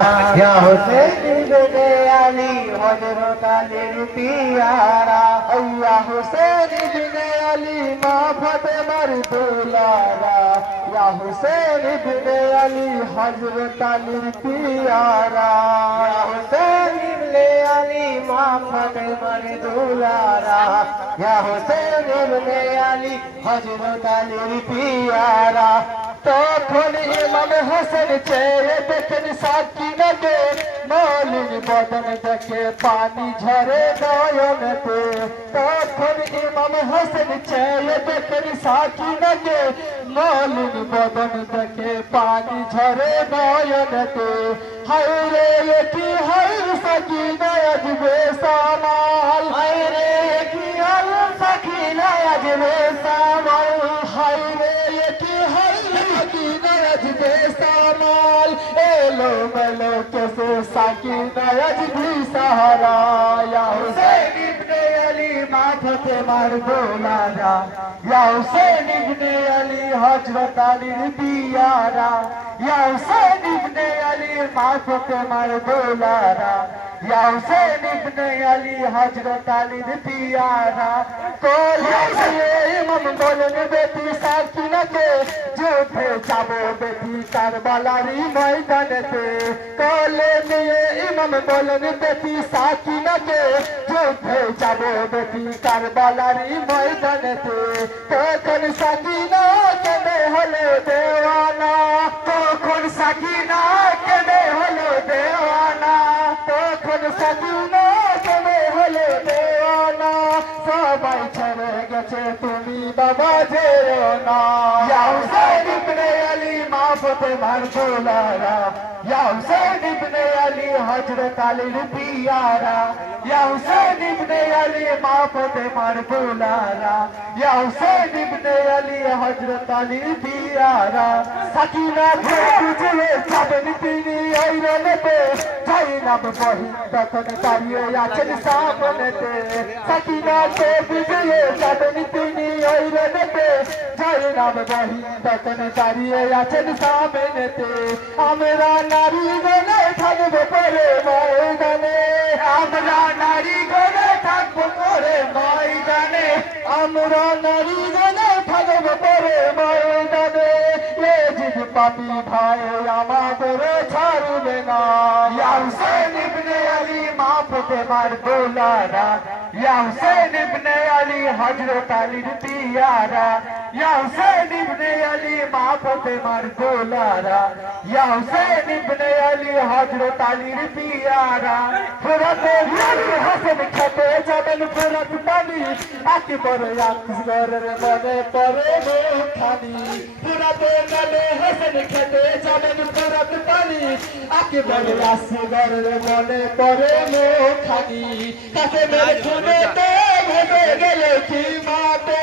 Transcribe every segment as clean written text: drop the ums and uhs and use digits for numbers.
या हुसैन इब्ने अली हजरत अली पियारा, या हुसैन इब्ने अली माँ फातिमार दुलारा, या हुसैन इब्ने अली हजरत अली पियारा, या हुसैन इब्ने अली माँ फातिमार दुलारा, या हुसैन इब्ने अली हजरत अली पियारा। তখন ইমাম হোসেন চেয়ে দেখেন সাকিনাকে, মলিন বদন দেখে পানি ঝরে নয়নেতে। তখন ইমাম হোসেন চেয়ে দেখেন সাকিনাকে, মলিন বদন দেখে পানি ঝরে নয়নেতে। হায় রে কি হায় সাকিনা আজ বেসামাল, হায় রে কি হায় সাকিনা আজ বেসামাল, হায় রে কি হায় बेसामाल, एलो मेलो कैसे साकिना अज भी सहारा। या हुसैन इब्ने अली माँ फातिमार दुलारा, या हुसैन इब्ने अली हजरत अली पियारा, या हुसैन इब्ने अली माँ फातिमार दुलारा, या हुसैन इब्ने अली हजरत अली पियारा। ইমাম বলেন বেটি সাকিনাকে, যুদ্ধে যাব বেটি কারবালারি ময়দানেতে। কোলে নিয়ে ইমাম বলেন বেটি সাকিনাকে, যুদ্ধে যাব বেটি কারবালারি ময়দানেতে। তখন সাকিনা কেঁদে হলো দেওয়ানা, তখন সাকিনা কেঁদে হলো দেওয়ানা, তখন সাকিনা কেঁদে হলো দেওয়ানা। সবাই ছেড়ে গেছে তুমি বাবা যেও না। ইয়া হুসैन ইবনে আলী মা ফাতিমার দুলারা, ইয়া হুসैन ইবনে আলী হযরত আলীর পিয়ারা, ইয়া হুসैन ইবনে আলী মা ফাতিমার দুলারা, ইয়া হুসैन ইবনে আলী হযরত আলীর পিয়ারা। সাকিনা খুঁজে যাবেন তিনি ওই রনেতে, জাইনাব বহিন তখন দাঁড়িয়ে আছেন সামনেতে। সাকিনা বিজয়ে যাবেন তিনি ওই রনেতে, জাইনাব বহিন তখন দাঁড়িয়ে আছেন সামনেতে। আমরা নারী গণে থাকবো পরে ময়দানে, আমরা নারী গণে থাকবো পরে ময়দানে, আমরা নারী গণে থাকবো পরে ময়দানে। এ জিদ পাপি ভাই আমাদের ছাড়বে না। ইয়া হুসैन ইবনে আলী মা ফাতিমার দুলারা, ইয়া হুসैन ইবনে আলী হযরত আলীর পিয়ারা, ইয়া হুসैन ইবনে আলী মা ফাতিমার দুলারা, ইয়া হুসैन ইবনে আলী হযরত আলীর পিয়ারা। ফেরাতে হাসান খেতে যাবেন ফেরাত পানি, একেবারে আকবরের মনে পড়ে মুখানি। ফেরাতে গেলে হাসান খেতে যাবেন ফেরাত পানি, একেবারে আসগরের মনে পড়ে মুখানি। কাসেমের খুনেতে ভেসে গেল খিমাতে,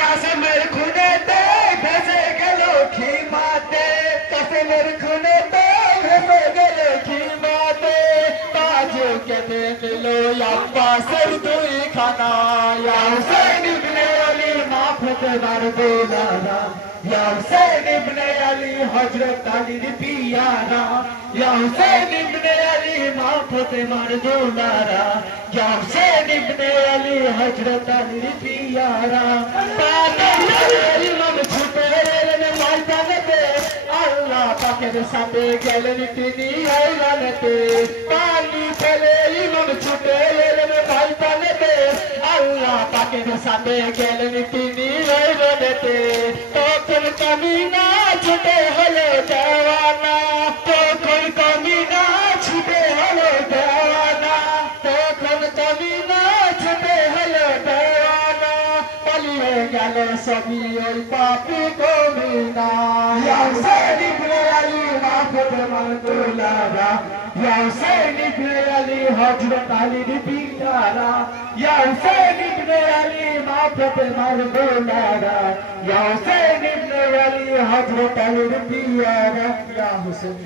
কাসেমের খুনেতে ভেসে গেল খিমাতে, কাসেমের খুনেতে ভেসে গেল খিমাতে। তাজ কেটে নিল আব্বাসের দুই খানা। ইয়া হুসैन ইবনে আলী মা ফাতিমার দুলারা, ইয়া হুসैन ইবনে আলী হযরত আলীর পিয়ারা, ইয়া হুসैन ইবনে আলী মা ফাতিমার দুলারা, ইয়া হুসैन ইবনে আলী হযরত আলীর পিয়ারা। ইমাম ছুটে এলেন ময়দানেতে, আল্লাহ পাকের সাথে গেলেন তিনি ওই রানেতে। পানি ফেলে ইমাম ছুটে এলেন ময়দানেতে, আল্লাহ পাকের সাথে গেলেন তিনি ওই রানেতে। তখন কামিনা ছুটে হলো দেওয়ানা, তখন কামিনা ছুটে হলো দেওয়ানা, তখন কামিনা ছুটে হলো দেওয়ানা। পালিয়ে গেল সবই ওই পাপী কামিনা। ইয়া হুসैन ইবনে আলী মা ফাতিমার দুলারা, ইয়া হুসैन ইবনে আলী হযরত আলীর পিয়ারা, ইয়া হুসैन ইবনে আলী মা ফাতিমার দুলারা, ইয়া হুসैन ইবনে আলী হযরত আলীর পিয়ারা। ইয়া হুসैन